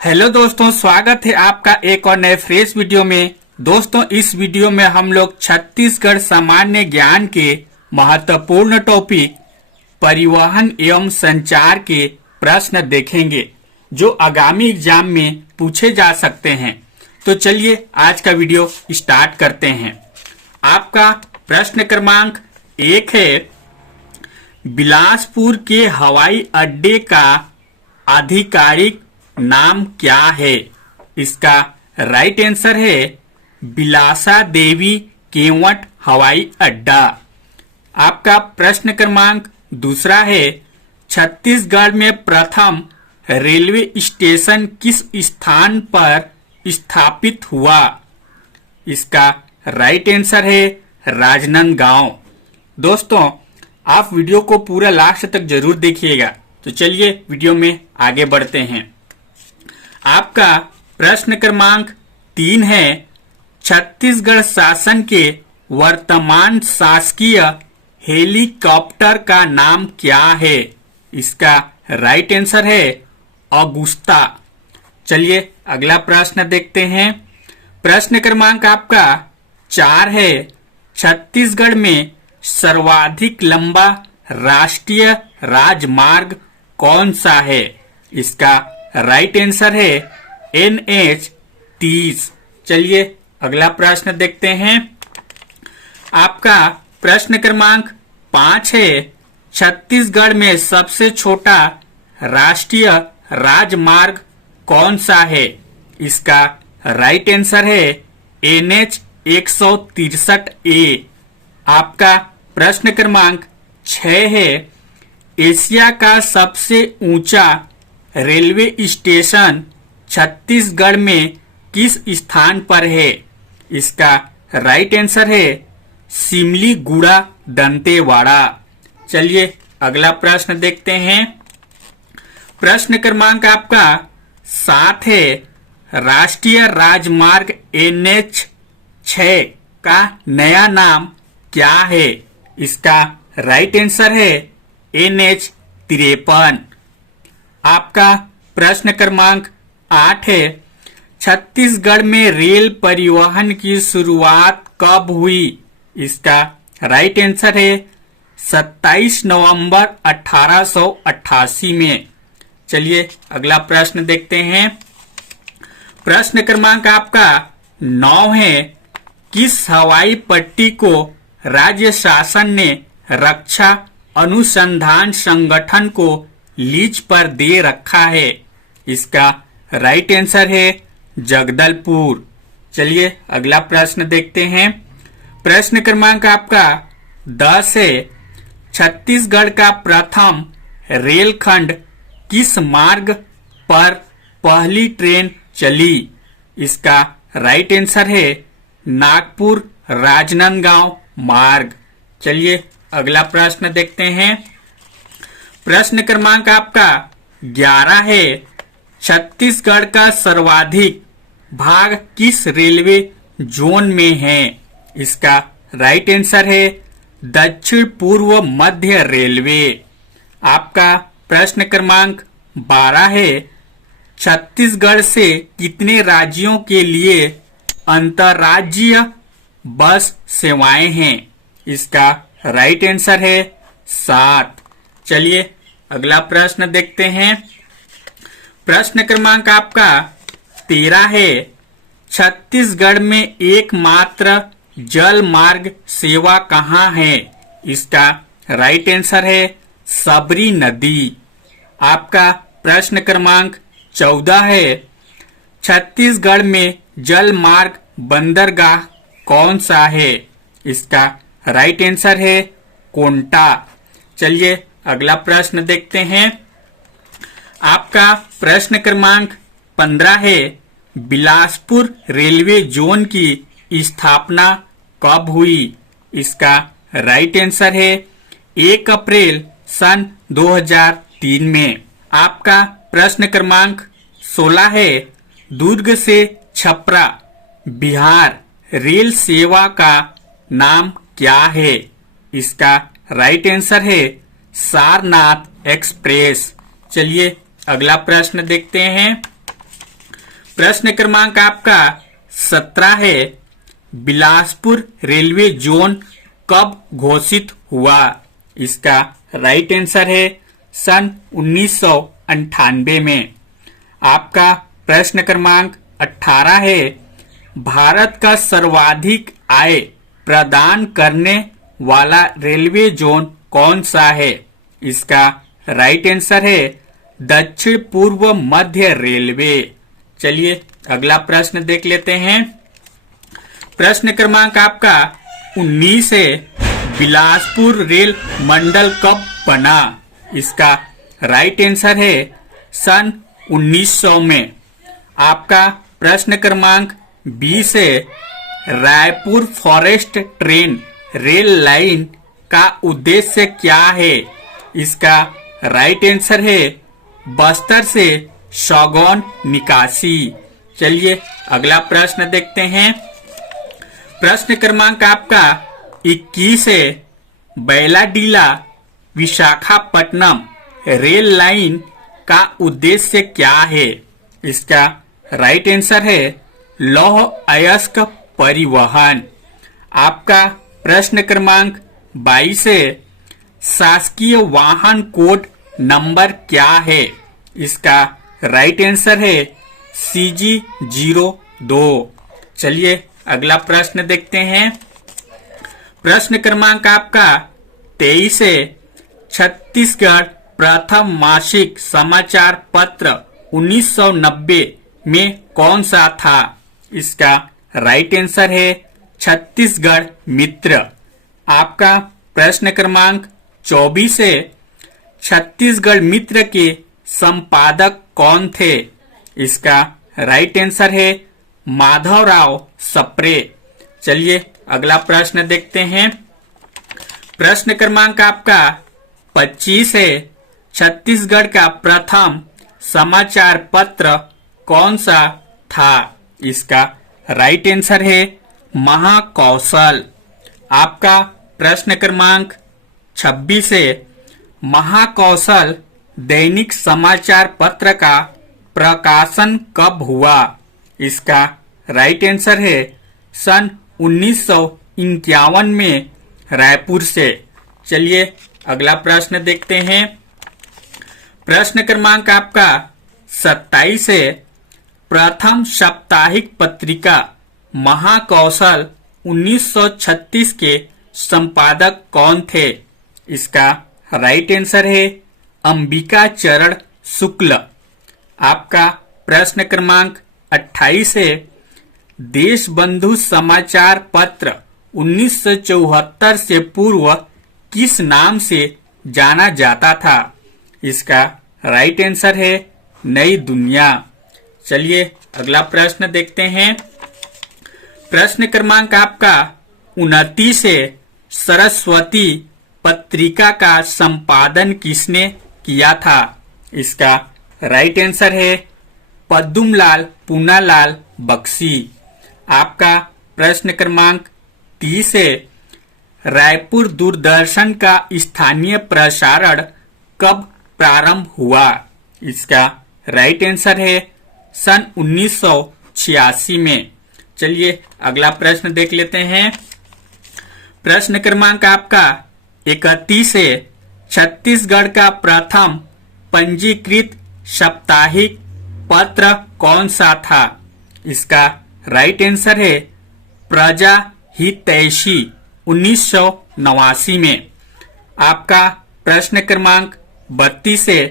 Hello दोस्तों, स्वागत है आपका एक और नए फ्रेश वीडियो में। दोस्तों, इस वीडियो में हम लोग छत्तीसगढ़ सामान्य ज्ञान के महत्वपूर्ण टॉपिक परिवहन एवं संचार के प्रश्न देखेंगे जो आगामी एग्जाम में पूछे जा सकते हैं। तो चलिए आज का वीडियो स्टार्ट करते हैं। आपका प्रश्न क्रमांक 1 है, बिलासपुर के हवाई अड्डे का आधिकारिक नाम क्या है? इसका राइट आंसर है बिलासा देवी केवट हवाई अड्डा। आपका प्रश्न क्रमांक 2 है, छत्तीसगढ़ में प्रथम रेलवे स्टेशन किस स्थान पर स्थापित हुआ? इसका राइट आंसर है राजनांदगांव। दोस्तों, आप वीडियो को पूरा लास्ट तक जरूर देखिएगा। तो चलिए वीडियो में आगे बढ़ते हैं। आपका प्रश्न क्रमांक 3 है, छत्तीसगढ़ शासन के वर्तमान शासकीय हेलीकॉप्टर का नाम क्या है? इसका राइट आंसर है अगुस्ता। चलिए अगला प्रश्न देखते हैं। प्रश्न क्रमांक आपका 4 है, छत्तीसगढ़ में सर्वाधिक लंबा राष्ट्रीय राजमार्ग कौन सा है? इसका राइट आंसर है NH-30। चलिए अगला प्रश्न देखते हैं। आपका प्रश्न क्रमांक 5 है, छत्तीसगढ़ में सबसे छोटा राष्ट्रीय राजमार्ग कौन सा है? इसका राइट आंसर है NH-163A। आपका प्रश्न क्रमांक 6 है, एशिया का सबसे ऊंचा रेलवे स्टेशन छत्तीसगढ़ में किस स्थान पर है? इसका राइट आंसर है सिमलीगुड़ा दंतेवाड़ा। चलिए अगला प्रश्न देखते हैं। प्रश्न क्रमांक आपका 7 है, राष्ट्रीय राजमार्ग NH-6 का नया नाम क्या है? इसका राइट आंसर है NH-53। आपका प्रश्न क्रमांक 8 है, छत्तीसगढ़ में रेल परिवहन की शुरुआत कब हुई? इसका राइट आंसर है 27 नवंबर 1888 में। चलिए अगला प्रश्न देखते हैं। प्रश्न क्रमांक आपका 9 है, किस हवाई पट्टी को राज्य शासन ने रक्षा अनुसंधान संगठन को लीज पर दे रखा है? इसका राइट आंसर है जगदलपुर। चलिए अगला प्रश्न देखते हैं। प्रश्न क्रमांक आपका 10 है, छत्तीसगढ़ का प्रथम रेलखंड किस मार्ग पर पहली ट्रेन चली? इसका राइट आंसर है नागपुर राजनांदगांव मार्ग। चलिए अगला प्रश्न देखते हैं। प्रश्न क्रमांक आपका 11 है, छत्तीसगढ़ का सर्वाधिक भाग किस रेलवे जोन में है? इसका राइट आंसर है दक्षिण पूर्व मध्य रेलवे। आपका प्रश्न क्रमांक 12 है, छत्तीसगढ़ से कितने राज्यों के लिए अंतर्राज्यीय बस सेवाएं हैं? इसका राइट आंसर है 7। चलिए अगला प्रश्न देखते हैं। प्रश्न क्रमांक आपका 13 है, छत्तीसगढ़ में एकमात्र जल मार्ग सेवा कहाँ है? इसका राइट आंसर है सबरी नदी। आपका प्रश्न क्रमांक 14 है, छत्तीसगढ़ में जल मार्ग बंदरगाह कौन सा है? इसका राइट आंसर है कोंटा। चलिए अगला प्रश्न देखते हैं। आपका प्रश्न क्रमांक 15 है, बिलासपुर रेलवे जोन की स्थापना कब हुई? इसका राइट आंसर है 1 अप्रैल सन 2003 में। आपका प्रश्न क्रमांक 16 है, दुर्ग से छपरा बिहार रेल सेवा का नाम क्या है? इसका राइट आंसर है सारनाथ एक्सप्रेस। चलिए अगला प्रश्न देखते हैं। प्रश्न क्रमांक आपका 17 है, बिलासपुर रेलवे जोन कब घोषित हुआ? इसका राइट आंसर है सन 1998 में। आपका प्रश्न क्रमांक 18 है, भारत का सर्वाधिक आय प्रदान करने वाला रेलवे जोन कौन सा है? इसका राइट आंसर है दक्षिण पूर्व मध्य रेलवे। चलिए अगला प्रश्न देख लेते हैं। प्रश्न क्रमांक आपका 19 है, बिलासपुर रेल मंडल कब बना? इसका राइट आंसर है सन 1900 में। आपका प्रश्न क्रमांक 20 है, Raipur forest train rail line का उद्देश्य क्या है? इसका राइट आंसर है बस्तर से सागौन निकासी। चलिए अगला प्रश्न देखते हैं। प्रश्न क्रमांक आपका 21 है, बैलाडीला विशाखापट्टनम रेल लाइन का उद्देश्य क्या है? इसका राइट आंसर है लौह अयस्क परिवहन। आपका प्रश्न क्रमांक 22 है, शासकीय वाहन कोड नंबर क्या है? इसका राइट आंसर है CG02। चलिए अगला प्रश्न देखते हैं। प्रश्न क्रमांक आपका 23 है, छत्तीसगढ़ प्रथम मासिक समाचार पत्र 1990 में कौन सा था? इसका राइट आंसर है छत्तीसगढ़ मित्र। आपका प्रश्न क्रमांक 24 है, छत्तीसगढ़ मित्र के संपादक कौन थे? इसका राइट आंसर है माधवराव सप्रे। चलिए अगला प्रश्न देखते हैं। प्रश्न क्रमांक आपका 25 है, छत्तीसगढ़ का प्रथम समाचार पत्र कौन सा था? इसका राइट आंसर है महाकौशल। आपका प्रश्न क्रमांक 26 है, महाकौशल दैनिक समाचार पत्र का प्रकाशन कब हुआ? इसका राइट आंसर है सन 1951 में रायपुर से। चलिए अगला प्रश्न देखते हैं। प्रश्न क्रमांक आपका 27 है, प्रथम साप्ताहिक पत्रिका महाकौशल 1936 के संपादक कौन थे? इसका राइट आंसर है अंबिका चरण शुक्ल। आपका प्रश्न क्रमांक 28 है, देशबंधु समाचार पत्र 1974 से पूर्व किस नाम से जाना जाता था? इसका राइट आंसर है नई दुनिया। चलिए अगला प्रश्न देखते हैं। प्रश्न क्रमांक आपका 29 है, सरस्वती पत्रिका का संपादन किसने किया था? इसका राइट आंसर है पद्मलाल पूनालाल बख्शी। आपका प्रश्न क्रमांक 30 है, रायपुर दूरदर्शन का स्थानीय प्रसारण कब प्रारंभ हुआ? इसका राइट आंसर है सन 1986 में। चलिए अगला प्रश्न देख लेते हैं। प्रश्न क्रमांक आपका 31 है, छत्तीसगढ़ का प्रथम पंजीकृत साप्ताहिक पत्र कौन सा था? इसका राइट आंसर है प्रजा हितैषी 1989 में। आपका प्रश्न क्रमांक 32 है,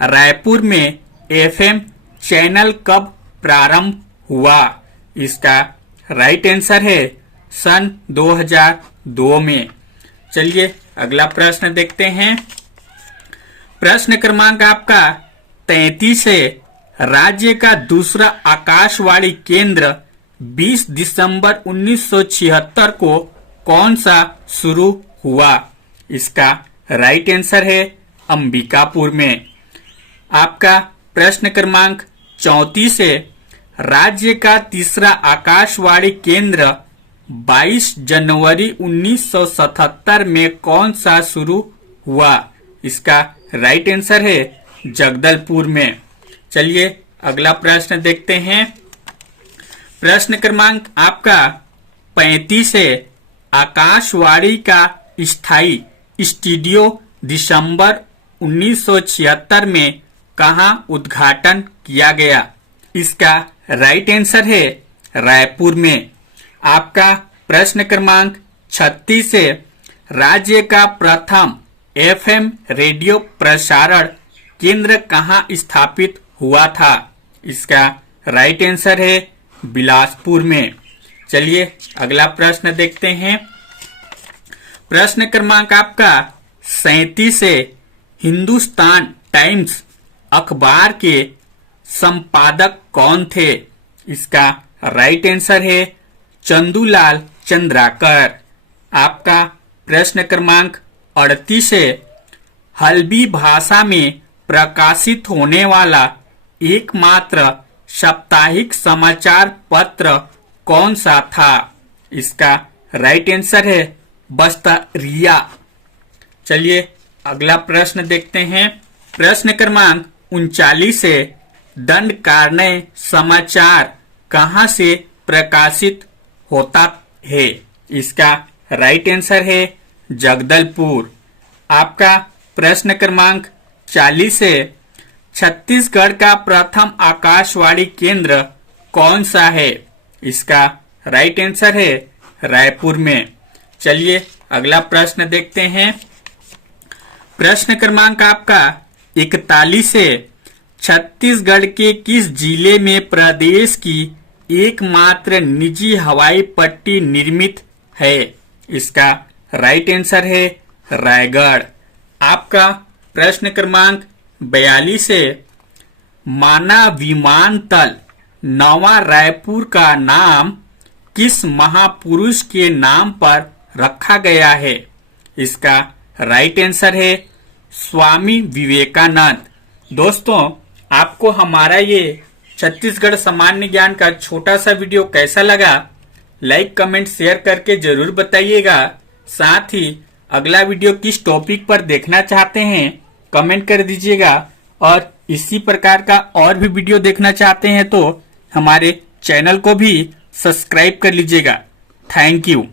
रायपुर में FM चैनल कब प्रारंभ हुआ? इसका राइट आंसर है सन 2002 में। चलिए अगला प्रश्न देखते हैं। प्रश्न क्रमांक आपका 33 है, राज्य का दूसरा आकाशवाणी केंद्र 20 दिसंबर 1976 को कौन सा शुरू हुआ? इसका राइट आंसर है अंबिकापुर में। आपका प्रश्न क्रमांक 34 है, राज्य का तीसरा आकाशवाणी केंद्र 22 जनवरी 1977 में कौन सा शुरू हुआ? इसका राइट आंसर है जगदलपुर में। चलिए अगला प्रश्न देखते हैं। प्रश्न क्रमांक आपका 35 है। आकाशवाणी का स्थायी स्टूडियो दिसंबर 1976 में कहाँ उद्घाटन किया गया? इसका राइट आंसर है रायपुर में। आपका प्रश्न क्रमांक 36 है। राज्य का प्रथम एफएम रेडियो प्रसारण केंद्र कहाँ स्थापित हुआ था? इसका राइट आंसर है बिलासपुर में। चलिए अगला प्रश्न देखते हैं। प्रश्न क्रमांक आपका 37 है। हिंदुस्तान टाइम्स अखबार के संपादक कौन थे? इसका राइट आंसर है चंदूलाल चंद्राकर। आपका प्रश्न क्रमांक 38 है। हल्बी भाषा में प्रकाशित होने वाला एकमात्र साप्ताहिक समाचार पत्र कौन सा था? इसका राइट आंसर है बस्तरिया। चलिए अगला प्रश्न देखते हैं। प्रश्न क्रमांक 39 है। दंडकारण्य समाचार कहाँ से प्रकाशित होता है? इसका राइट आंसर है जगदलपुर। आपका प्रश्न क्रमांक 40 है। छत्तीसगढ़ का प्रथम आकाशवाणी केंद्र कौन सा है? इसका राइट आंसर है रायपुर में। चलिए अगला प्रश्न देखते हैं। प्रश्न क्रमांक आपका 41 है। छत्तीसगढ़ के किस जिले में प्रदेश की एकमात्र निजी हवाई पट्टी निर्मित है? इसका राइट आंसर है रायगढ़। आपका प्रश्न क्रमांक 42 है। माना विमानतल नवा रायपुर का नाम किस महापुरुष के नाम पर रखा गया है? इसका राइट आंसर है स्वामी विवेकानंद। दोस्तों, आपको हमारा ये छत्तीसगढ़ सामान्य ज्ञान का छोटा सा वीडियो कैसा लगा? लाइक कमेंट शेयर करके जरूर बताइएगा। साथ ही अगला वीडियो किस टॉपिक पर देखना चाहते हैं कमेंट कर दीजिएगा। और इसी प्रकार का और भी वीडियो देखना चाहते हैं तो हमारे चैनल को भी सब्सक्राइब कर लीजिएगा। Thank you.